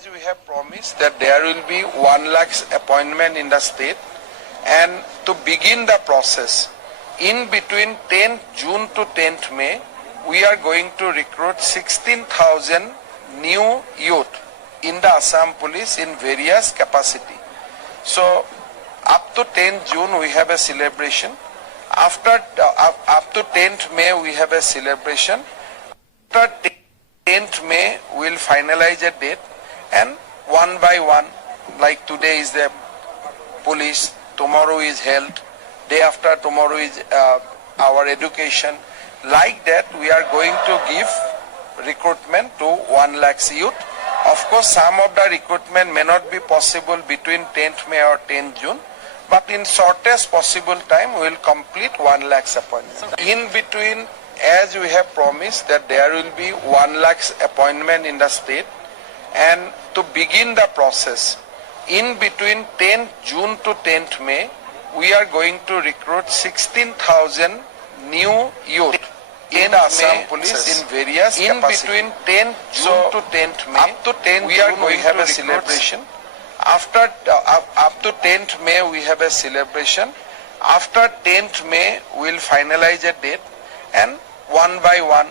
as we have promised that there will be 1 lakh appointment in the state, and to begin the process, in between 10th June to 10th May, we are going to recruit 16,000 new youth in the Assam police in various capacity. So up to 10th June we have a celebration. After up to 10th May we have a celebration. After 10th May we will finalize a date, and one by one, like today is the police, tomorrow is health, day after tomorrow is our education. Like that we are going to give recruitment to 1 lakh youth. Of course, some of the recruitment may not be possible between 10th May or 10th June, but in shortest possible time we will complete 1 lakh appointment. In between, as we have promised that there will be 1 lakh appointment in the state, and to begin the process, in between 10th June to 10th May, we are going to recruit 16,000 new youth in Assam police in various capacity. In between 10th June to 10th May, up to 10th we are going to have a celebration. After up to 10th May we have a celebration. After 10th May we will finalize a date, and one by one